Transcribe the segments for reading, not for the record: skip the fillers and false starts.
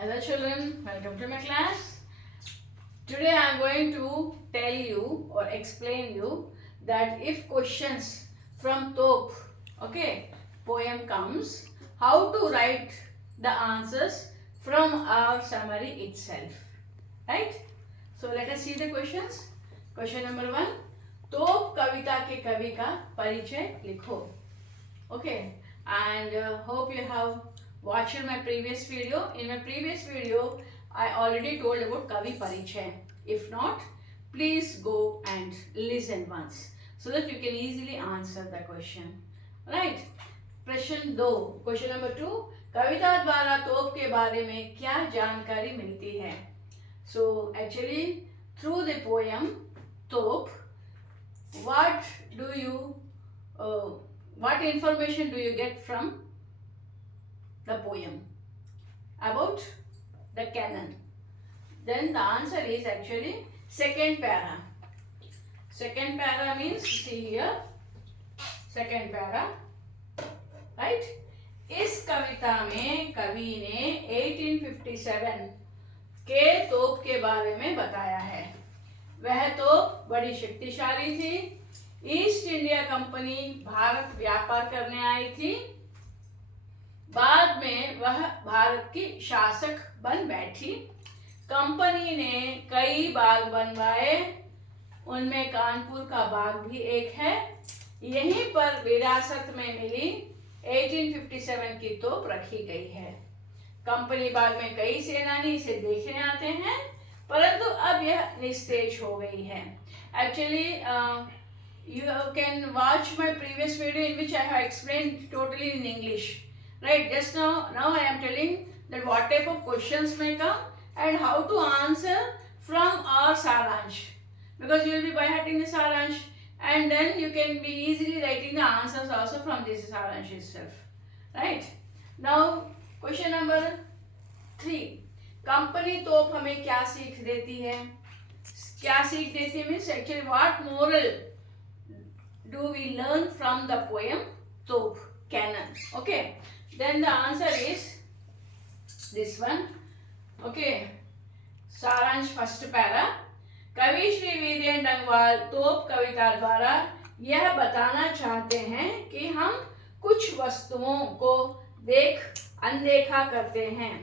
Hello children, welcome to my class. Today I am going to tell you or explain you that if questions from Top, okay, poem comes, how to write the answers from our summary itself. Right? So let us see the questions. Question number 1. तोप कविता के कवि का परिचय लिखो. Okay, and hope you have watched my previous video. In my previous video, I already told about Kavi Parichay. If not, please go and listen once so that you can easily answer the question. Right? प्रश्न 2. Question number 2. कविता द्वारा तोप के बारे में क्या जानकारी मिलती है? So actually, through the poem Top, what information do you get from the poem about the canon? Then the answer is actually second para. Second para means, see here, second para, right? इस कविता में कवि ने 1857 के तोप के बारे में बताया है. वह तोप बड़ी शक्तिशाली थी. ईस्ट इंडिया कंपनी भारत व्यापार करने आई थी. बाद में वह भारत की शासक बन बैठी. कंपनी ने कई बाग बनवाए, उनमें कानपुर का बाग भी एक है. यहीं पर विरासत में मिली 1857 की तोप रखी गई है. कंपनी बाग में कई सेनानी इसे देखने आते हैं, परंतु अब यह निस्तेज हो गई है. Actually you can watch my previous video in which I have explained totally in English. Right? Just now I am telling that what type of questions may come and how to answer from our Saransh. Because you will be by hearting the Saransh and then you can be easily writing the answers also from this Saransh itself. Right? Now question number 3. Company तोप हमें क्या सीख देती है? क्या सीख देती है means actually what moral do we learn from the poem Top canon? Okay, then the answer is this one. Okay, सारांश फर्स्ट पैरा. कवि श्री वीरेंद्र डंगवाल तोप कविता द्वारा यह बताना चाहते हैं कि हम कुछ वस्तुओं को अनदेखा करते हैं.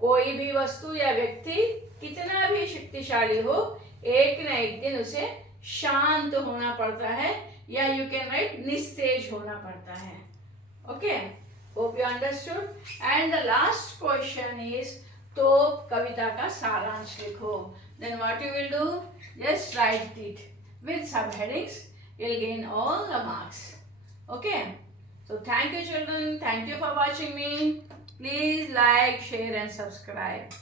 कोई भी वस्तु या व्यक्ति कितना भी शक्तिशाली हो, एक न एक दिन उसे शांत होना पड़ता है, या यू कैन राइट निस्तेज होना पड़ता है. Okay, hope you understood. And the last question is तोप कविता का सारांश लिखो. Then what you will do, just write it with sub headings. You will gain all the marks. Okay, so thank you children, thank you for watching me. Please like, share and subscribe.